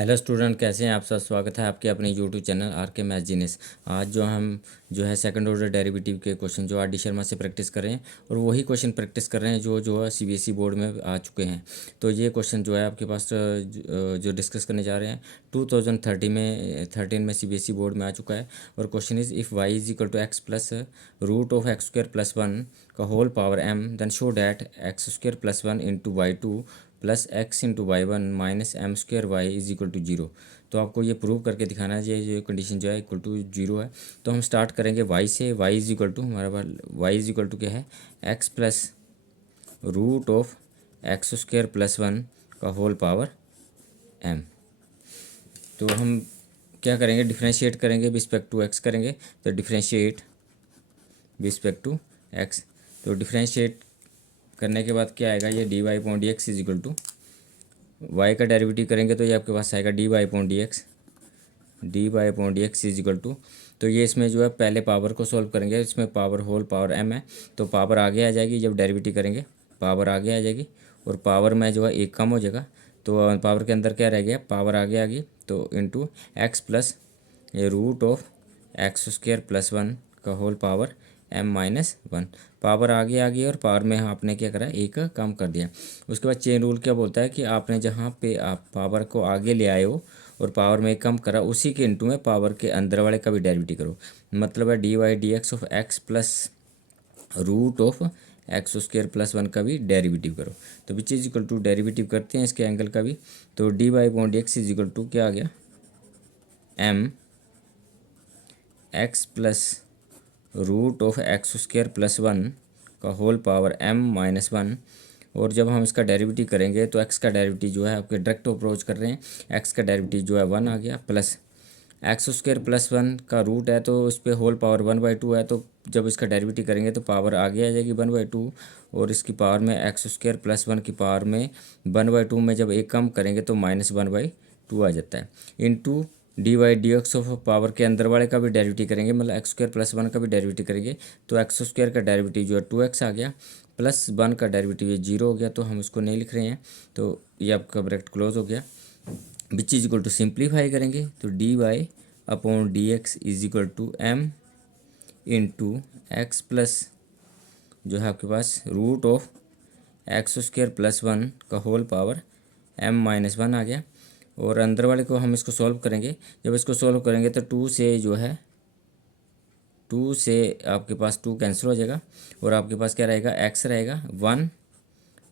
Hello student, कैसे हैं आप सब। स्वागत है आपके अपने यूट्यूब चैनल आर के मैथ जीनियस। आज जो है सेकंड ऑर्डर डेरिवेटिव के क्वेश्चन जो आर डी शर्मा से प्रैक्टिस कर रहे हैं और वही क्वेश्चन प्रैक्टिस कर रहे हैं जो है सीबीएसई बोर्ड में आ चुके हैं। तो ये क्वेश्चन जो है आपके पास जो डिस्कस करने जा रहे हैं 2013 में सीबीएसई बोर्ड में आ चुका है। और question is if y is equal to x plus root of x square plus one का whole power m, then show that x square plus one into y two plus x into y one minus m square y is equal to zero. तो आपको ये prove करके दिखाना है ये condition जो है इक्वल टू जीरो है। तो हम स्टार्ट करेंगे वाई से। वाई इज इक्वल टू हमारे पास वाई इज इक्वल टू क्या है, X plus root of x square plus one का होल पावर एम। तो हम क्या करेंगे, डिफ्रेंशिएट करेंगे विस्पेक्ट टू एक्स करेंगे। तो डिफ्रेंशिएट विस्पेक्ट टू एक्स, तो डिफ्रेंशिएट करने के बाद क्या आएगा, ये d y point d x is equal to y का डेरिवेटिव करेंगे तो ये आपके पास आएगा d y point d x is equal to. तो ये इसमें जो है पहले पावर को सॉल्व करेंगे, इसमें पावर होल पावर एम है तो पावर आगे आ जाएगी। जब डेरिवेटिव करेंगे पावर आगे आ जाएगी और पावर में जो है एक कम हो जाएगा। तो पावर के अंदर क्या रह गया, पावर आगे आ गई तो इंटू एक्स प्लस ये root of x square plus one का whole power m minus one. Power आगे आ गई और पावर में आपने क्या करा, एक कम कर दिया। उसके बाद चेन रूल क्या बोलता है कि आपने जहाँ पे आप पावर को आगे ले आए हो और पावर में एक कम करा, उसी के इंटू में पावर के अंदर वाले का भी डेरिवेटिव करो। मतलब है d y d x of x plus root of x square plus one का भी डेरिवेटिव करो। तो which is equal to derivative करते हैं इसके एंगल का भी। तो d y point x is equal to क्या आ गया, m x plus root of x square plus one का whole power m minus one. और जब हम इसका डेरिवेटिव करेंगे तो एक्स का डेरिवेटिव जो है आपके डायरेक्ट अप्रोच कर रहे हैं, एक्स का डेरिवेटिव जो है वन आ गया plus x square plus one का रूट है तो उस पर whole power one by two है। तो जब इसका डेरिवेटिव करेंगे तो पावर आगे आ जाएगी वन बाई टू और इसकी पावर में एक्स स्क्वायर प्लस वन की पावर में वन बाई टू में जब एक कम करेंगे तो माइनस वन बाई टू आ जाता है। Into d y d x of power के अंदर वाले का भी डेरिवेटिव करेंगे, मतलब एक्स स्क्वायर प्लस वन का भी डेरिवेटिव करेंगे तो एक्स स्क्वायर का डेरिवेटिव जो है टू एक्स आ गया प्लस वन का डेरिवेटिव ये जीरो हो गया। तो हम इसको नहीं लिख रहे हैं, तो ये आपका ब्रैकेट क्लोज हो गया। विच इज इक्वल टू सिंप्लीफाई करेंगे तो d y upon d x is equal to m into x plus जो है आपके पास root of x square plus one का whole power m minus one आ गया। और अंदर वाले को हम इसको सॉल्व करेंगे। जब इसको सॉल्व करेंगे तो टू से जो है टू से आपके पास टू कैंसिल हो जाएगा और आपके पास क्या रहेगा, एक्स रहेगा वन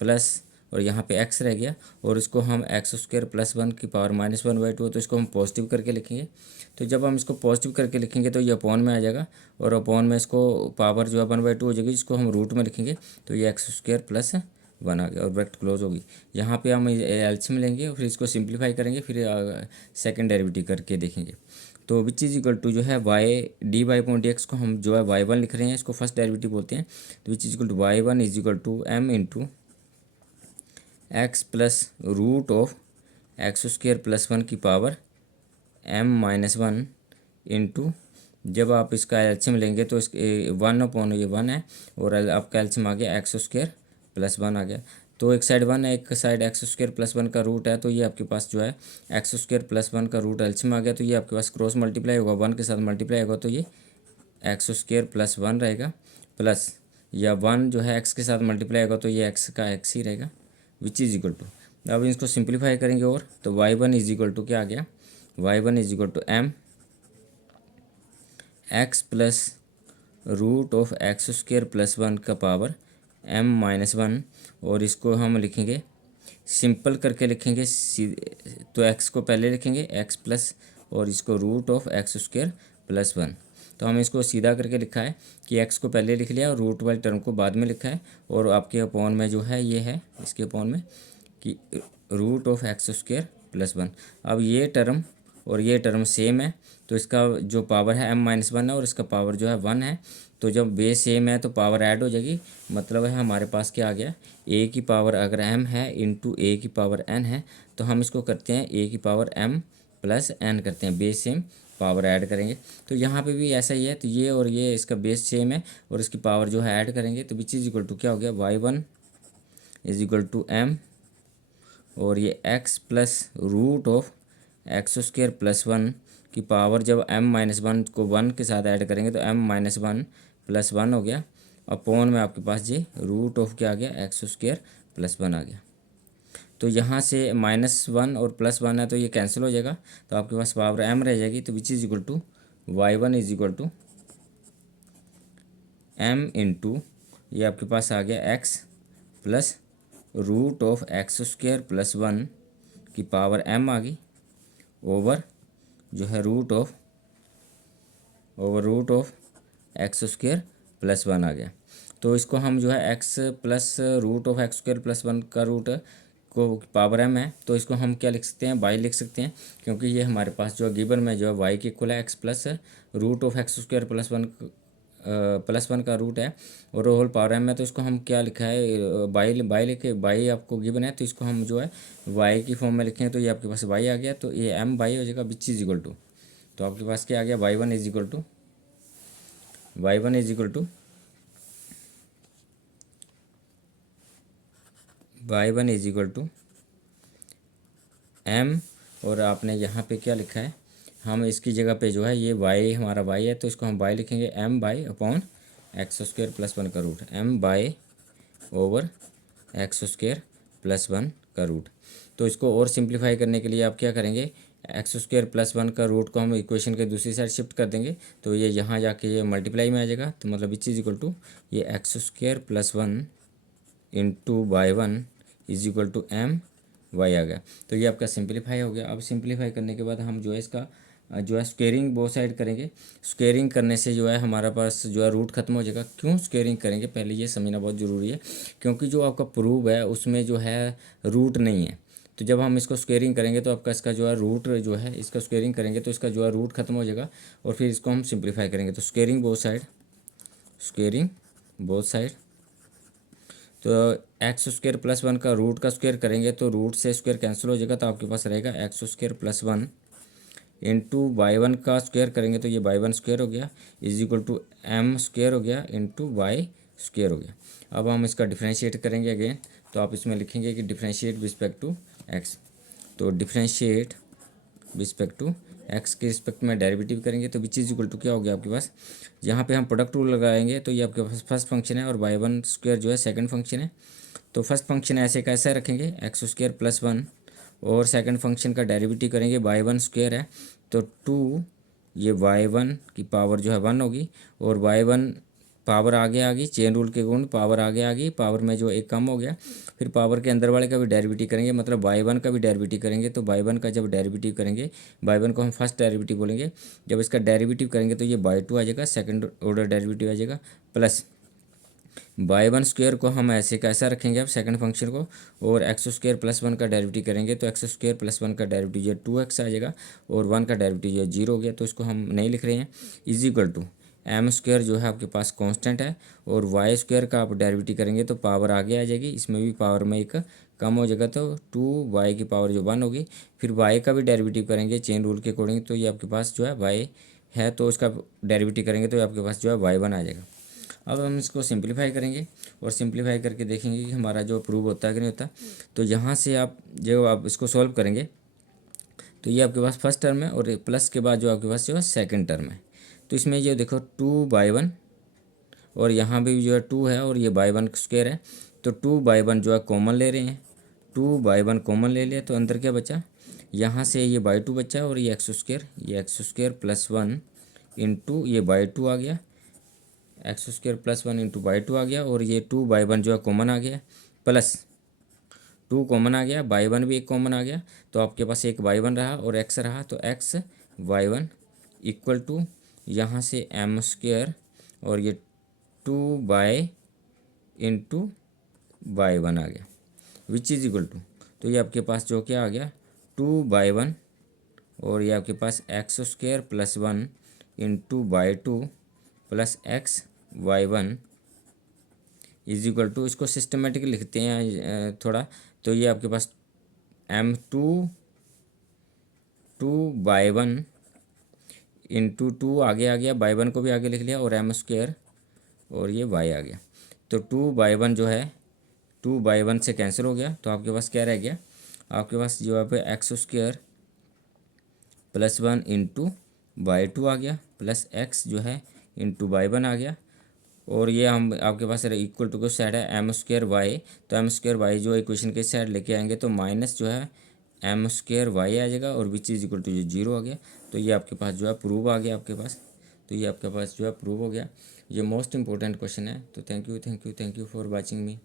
प्लस और यहाँ पे एक्स रह गया और इसको हम एक्स स्क्वायर प्लस वन की power minus one by to, तो इसको हम पॉजिटिव करके लिखेंगे। तो जब हम इसको पॉजिटिव करके लिखेंगे तो ये अपॉन में आ जाएगा और अपॉन में इसको पावर जो है वन बाई टू हो जाएगी, जिसको हम रूट में लिखेंगे तो ये एक्स स्क्वायर प्लस वन आ गया और ब्रैकेट क्लोज होगी। यहाँ पे हम एलसीएम लेंगे और फिर इसको सिंप्लीफाई करेंगे, फिर सेकंड डेरिवेटिव करके देखेंगे। तो विच इज इक्वल टू जो है y d y point d x को हम जो है वाई वन लिख रहे हैं, इसको फर्स्ट डेरिवेटिव बोलते हैं। तो which is equal to y one is equal to m into x plus root of x square plus one की power m minus one into जब आप इसका एलसीएम लेंगे तो इसके वन अपॉन ये वन है और आपका एलसीएम आ गया एक्स स्क्वायर प्लस वन आ गया। तो एक साइड वन है, एक side x square plus one का रूट है, तो ये आपके पास जो है एक्स स्क्वायर प्लस वन का रूट एलसीएम आ गया। तो ये आपके पास क्रॉस मल्टीप्लाई होगा, वन के साथ मल्टीप्लाई होगा तो ये एक्स स्क्वायर प्लस वन रहेगा प्लस या वन जो है एक्स के साथ मल्टीप्लाई होगा तो ये एक्स का एक्स ही रहेगा विच इज़ इक्वल टू। अब इसको सिंप्लीफाई करेंगे और तो y one is equal to क्या आ गया, y one is equal to m x plus root of x square plus one का पावर एम माइनस वन। और इसको हम लिखेंगे सिंपल करके लिखेंगे तो एक्स को पहले लिखेंगे एक्स प्लस और इसको root of x square plus one. तो हमें इसको सीधा करके लिखा है कि एक्स को पहले लिख लिया और रूट वाली टर्म को बाद में लिखा है और आपके अपॉन में जो है ये है इसके अपॉन में कि root of x square plus one. अब ये टर्म और ये टर्म सेम है तो इसका जो पावर है एम माइनस वन है और इसका पावर जो है वन है। तो जब बेस सेम है तो पावर ऐड हो जाएगी, मतलब है हमारे पास क्या आ गया, ए की पावर अगर एम है इंटू ए की पावर एन है तो हम इसको करते हैं ए की पावर एम प्लस एन करते हैं, बेस सेम पावर ऐड करेंगे। तो यहाँ पे भी ऐसा ही है, तो ये और ये इसका बेस सेम है और इसकी पावर जो है ऐड करेंगे तो विच इज इक्वल टू क्या हो गया, y one is equal to m और ये x plus root of x square plus one की पावर जब m माइनस वन को वन के साथ ऐड करेंगे तो m minus one plus one हो गया, अपॉन में आपके पास जी रूट ऑफ क्या आ गया, एक्स स्क्वायर प्लस वन आ गया। तो यहाँ से माइनस वन और प्लस वन है तो ये कैंसिल हो जाएगा, तो आपके पास पावर m रह जाएगी। तो which is equal to y one is equal to m into ये आपके पास आ गया x plus root of x square plus one की पावर m आ गई, ओवर जो है root of x square plus one आ गया। तो इसको हम जो है x plus root of x square plus one का रूट को पावर m है, तो इसको हम क्या लिख सकते हैं, y लिख सकते हैं, क्योंकि ये हमारे पास जो गिवन में जो है y के इक्वल है x plus root of x square plus one का रूट है और होल पावर m है। तो इसको हम क्या लिखा है, बाई लिखे, बाई आपको गिवन है तो इसको हम जो है y की फॉर्म में लिखें, तो ये आपके पास y आ गया, तो ये m बाई हो जाएगा, विच इज इक्वल टू, तो आपके पास क्या आ गया, y1 is equal to y1 is equal to y1 is equal to m, और आपने यहाँ पे क्या लिखा है, हम इसकी जगह पे जो है ये y हमारा y है तो इसको हम y लिखेंगे m by upon x square plus one का root, m by over x square plus one का रूट। तो इसको और सिंप्लीफाई करने के लिए आप क्या करेंगे, एक्स स्क्वायर प्लस वन का रूट को हम इक्वेशन के दूसरी साइड शिफ्ट कर देंगे, तो ये यहाँ जाके ये मल्टीप्लाई में आ जाएगा, तो मतलब विच इज इक्वल टू ये x square plus one into by one is equal to m y आ गया। तो ये आपका सिंप्लीफाई हो गया। अब सिंप्लीफाई करने के बाद हम जो है इसका जो है स्क्वेयरिंग बोथ साइड करेंगे। स्क्वेयरिंग करने से जो है हमारा पास जो है रूट खत्म हो जाएगा। क्यों स्क्वेयरिंग करेंगे, पहले ये समझना बहुत ज़रूरी है, क्योंकि जो आपका प्रूफ है उसमें जो है रूट नहीं है। तो जब हम इसको स्क्वेयरिंग करेंगे तो आपका इसका जो है रूट जो है, इसका स्क्वेयरिंग करेंगे तो इसका जो है रूट खत्म हो जाएगा और फिर इसको हम सिंप्लीफाई करेंगे। तो स्क्वेयरिंग बोथ साइड, तो एक्स स्क्वायर प्लस वन का रूट का स्क्वायर करेंगे तो रूट से स्क्वायर कैंसिल हो जाएगा, तो आपके पास रहेगा x square plus one into by one का स्क्वायर करेंगे तो ये बाई वन स्क्वायर हो गया is equal to m square हो गया इंटू वाई स्क्वायर हो गया। अब हम इसका डिफ्रेंशिएट करेंगे अगेन, तो आप इसमें लिखेंगे कि डिफ्रेंशिएट रिस्पेक्ट टू x, तो डिफ्रेंशिएट रिस्पेक्ट टू x के रिस्पेक्ट में डेरिवेटिव करेंगे तो विच इज इक्वल टू क्या हो गया आपके पास, यहाँ पे हम प्रोडक्ट रूल लगाएंगे तो ये आपके पास फर्स्ट फंक्शन है और बाई वन स्क्वायर जो है सेकंड फंक्शन है। तो फर्स्ट फंक्शन ऐसे कैसे रखेंगे, एक्स स्क्वायर प्लस वन और सेकंड फंक्शन का डेरिवेटिव करेंगे बाई वन स्क्वायर है तो टू ये वाई वन की पावर जो है वन होगी और वाई वन पावर आगे आ गई, चेन रूल के गुण पावर आगे आ गई, पावर में जो एक कम हो गया, फिर पावर के अंदर वाले का भी डेरिवेटिव करेंगे, मतलब बाई वन का भी डेरिवेटिव करेंगे। तो बाई वन का जब डेरिवेटिव करेंगे, बाई वन को हम फर्स्ट डेरिवेटिव बोलेंगे, जब इसका डेरिवेटिव करेंगे तो ये बाई टू आ जाएगा, सेकंड ऑर्डर डेरिवेटिव आ जाएगा, प्लस बाई वन स्क्वायर को हम ऐसे कैसा रखेंगे अब सेकंड फंक्शन को, और एक्स स्क्वायर प्लस वन का डेरिवेटिव करेंगे तो एक्स स्क्वायर प्लस वन का डेरिवेटिव जो टू एक्स आ जाएगा और वन का डेरिवेटिव जो जीरो हो गया, तो इसको हम नहीं लिख रहे हैं, is equal to m square जो है आपके पास कांस्टेंट है और वाई स्क्वायर का आप डेरिवेटिव करेंगे तो पावर आगे आ जाएगी, इसमें भी पावर में एक कम हो जाएगा, तो टू वाई की पावर जो वन होगी, फिर वाई का भी डेरिवेटिव करेंगे चेन रूल के अकॉर्डिंग, तो ये आपके पास जो है वाई है तो उसका डेरिवेटिव करेंगे तो आपके पास जो है वाई वन आ जाएगा। अब हम इसको सिंप्लीफाई करेंगे और सिंप्लीफाई करके देखेंगे कि हमारा जो प्रूव होता है कि नहीं होता। तो यहाँ से आप इसको सॉल्व करेंगे तो ये आपके पास फर्स्ट टर्म है और प्लस के बाद जो आपके पास जो है सेकंड टर्म है, तो इसमें ये देखो टू बाई वन और यहाँ भी जो है टू है और ये बाई वन स्क्वायर है, तो टू बाई वन जो है कॉमन ले रहे हैं, टू बाई वन कॉमन ले लिया तो अंदर क्या बचा, यहाँ से ये बाई टू बचा और ये x square plus one into ये बाई टू आ गया, x square plus one into by two आ गया और ये टू बाई वन जो है कॉमन आ गया, प्लस टू कॉमन आ गया, बाई वन भी एक कॉमन आ गया, तो आपके पास एक बाई वन रहा और एक्स रहा, तो x y one equal to यहाँ से एम स्क्वायर और ये two by into by one आ गया, विच इज इक्वल टू, तो ये आपके पास जो क्या आ गया टू बाई वन और ये आपके पास x square plus one into by two plus x y one is equal to, इसको सिस्टमेटिक लिखते हैं थोड़ा, तो ये आपके पास m two by one into two आगे आ गया, बाई वन को भी आगे लिख लिया और एम स्क्वायर और ये वाई आ गया, तो टू बाई वन जो है टू बाई वन से कैंसिल हो गया, तो आपके पास क्या रह गया, आपके पास जो है एक्स स्क्वायर +1 इंटू y2 आ गया, प्लस x जो है इंटू y1 आ गया। और ये हम आपके पास इक्वल टू को साइड है एम स्क्वायर वाई, तो एम स्क्वायर वाई जो इक्वेशन के साइड लेके आएंगे तो माइनस जो है एम स्क्वायर वाई आ जाएगा, और विच इज इक्वल टू जो 0 आ गया। तो ये आपके पास जो है प्रूव आ गया आपके पास, तो ये आपके पास जो है प्रूव हो गया। ये मोस्ट इंपॉर्टेंट क्वेश्चन है। तो thank you for watching me.